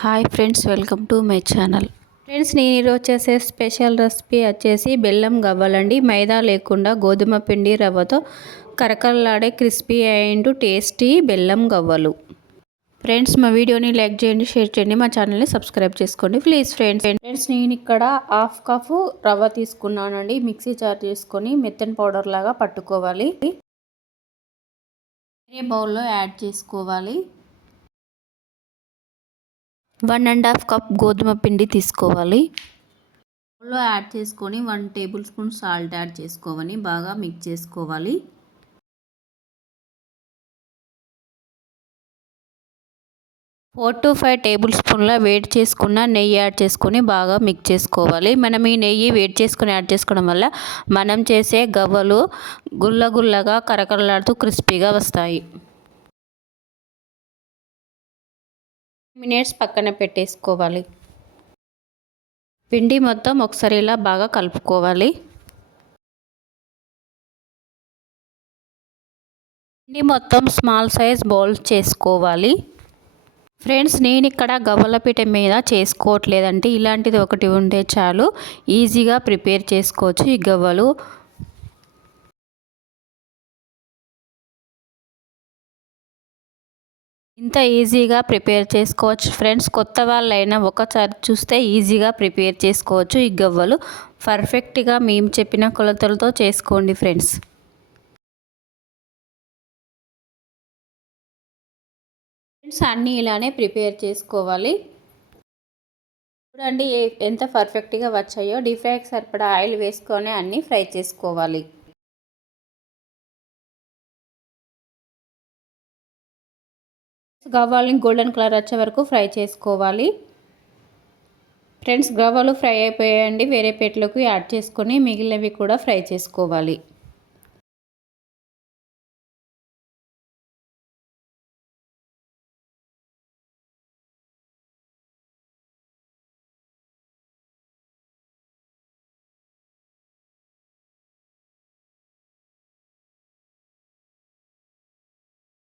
Hi friends, welcome to my channel. Friends, నేను ఈరోజు చేసే స్పెషల్ రెసిపీ వచ్చేసి బెల్లం గవ్వలండి. మైదా లేకుండా గోధుమ పిండి రవ్వతో కరకరలాడే క్రిస్పీ అండ్ టేస్టీ బెల్లం గవ్వలు. ఫ్రెండ్స్, మా వీడియోని లైక్ చేయండి, షేర్ చేయండి, మా ఛానల్ని సబ్స్క్రైబ్ చేసుకోండి ప్లీజ్. ఫ్రెండ్స్ నేను ఇక్కడ హాఫ్ కప్ రవ్వ తీసుకున్నానండి. మిక్సీ జార్ చేసుకొని మెత్తని పౌడర్ లాగా పట్టుకోవాలి. వేరే బౌల్లో యాడ్ చేసుకోవాలి. 1.5 కప్ గోధుమ పిండి తీసుకోవాలి. బౌల్లో యాడ్ చేసుకొని 1 టేబుల్ స్పూన్ సాల్ట్ యాడ్ చేసుకోవాలి. బాగా మిక్స్ చేసుకోవాలి. ఫోర్ టు 5 టేబుల్ స్పూన్ల వేడి చేసుకున్న నెయ్యి యాడ్ చేసుకొని బాగా మిక్స్ చేసుకోవాలి. మనం ఈ నెయ్యి వేడి చేసుకొని యాడ్ చేసుకోవడం వల్ల మనం చేసే గవ్వలు గుల్లగా కరకరలాడుతూ క్రిస్పీగా వస్తాయి. మినిట్స్ పక్కన పెట్టేసుకోవాలి. పిండి మొత్తం ఒకసారి ఇలా బాగా కలుపుకోవాలి. పిండి మొత్తం స్మాల్ సైజ్ బౌల్స్ చేసుకోవాలి. ఫ్రెండ్స్, నేను ఇక్కడ గవ్వల పీట మీద చేసుకోవట్లేదంటే ఇలాంటిది ఒకటి ఉంటే చాలు, ఈజీగా ప్రిపేర్ చేసుకోవచ్చు ఈ గవ్వలు. ఇంత ఈజీగా ప్రిపేర్ చేసుకోవచ్చు ఫ్రెండ్స్. కొత్త వాళ్ళైనా ఒకసారి చూస్తే ఈజీగా ప్రిపేర్ చేసుకోవచ్చు ఈ గవ్వలు. పర్ఫెక్ట్గా మేము చెప్పిన కొలతలతో చేసుకోండి ఫ్రెండ్స్. అన్నీ ఇలానే ప్రిపేర్ చేసుకోవాలి. చూడండి ఎంత పర్ఫెక్ట్గా వచ్చాయో. డీప్ ఫ్రైకి సరిపడా ఆయిల్ వేసుకొని అన్నీ ఫ్రై చేసుకోవాలి. గవ్వల్ని గోల్డెన్ కలర్ వచ్చే వరకు ఫ్రై చేసుకోవాలి. ఫ్రెండ్స్, గవ్వలు ఫ్రై అయిపోయాయండి. వేరే ప్లేట్లోకి యాడ్ చేసుకొని మిగిలినవి కూడా ఫ్రై చేసుకోవాలి.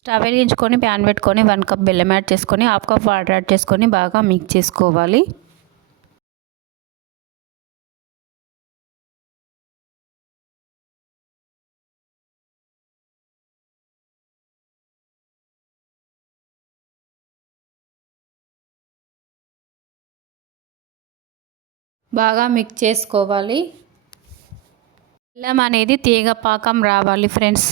స్టవ్ వెలిగించుకొని ప్యాన్ పెట్టుకొని 1 కప్ బెల్లం యాడ్ చేసుకొని 1/2 కప్ వాటర్ యాడ్ చేసుకొని బాగా మిక్స్ చేసుకోవాలి. బాగా మిక్స్ చేసుకోవాలి. బెల్లం అనేది తీగ పాకం రావాలి ఫ్రెండ్స్.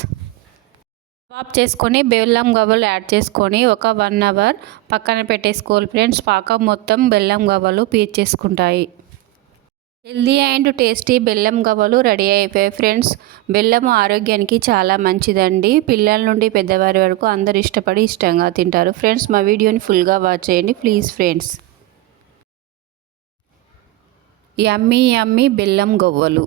ఆఫ్ చేసుకొని బెల్లం గవ్వలు యాడ్ చేసుకొని ఒక 1 అవర్ పక్కన పెట్టేసుకోవాలి ఫ్రెండ్స్. పాకం మొత్తం బెల్లం గవ్వలు పీల్చేసుకుంటాయి. హెల్దీ అండ్ టేస్టీ బెల్లం గవ్వలు రెడీ అయిపోయాయి ఫ్రెండ్స్. బెల్లం ఆరోగ్యానికి చాలా మంచిదండి. పిల్లల నుండి పెద్దవారి వరకు అందరు ఇష్టంగా తింటారు ఫ్రెండ్స్. మా వీడియోని ఫుల్గా వాచ్ చేయండి ప్లీజ్ ఫ్రెండ్స్. యమ్మీ బెల్లం గవ్వలు.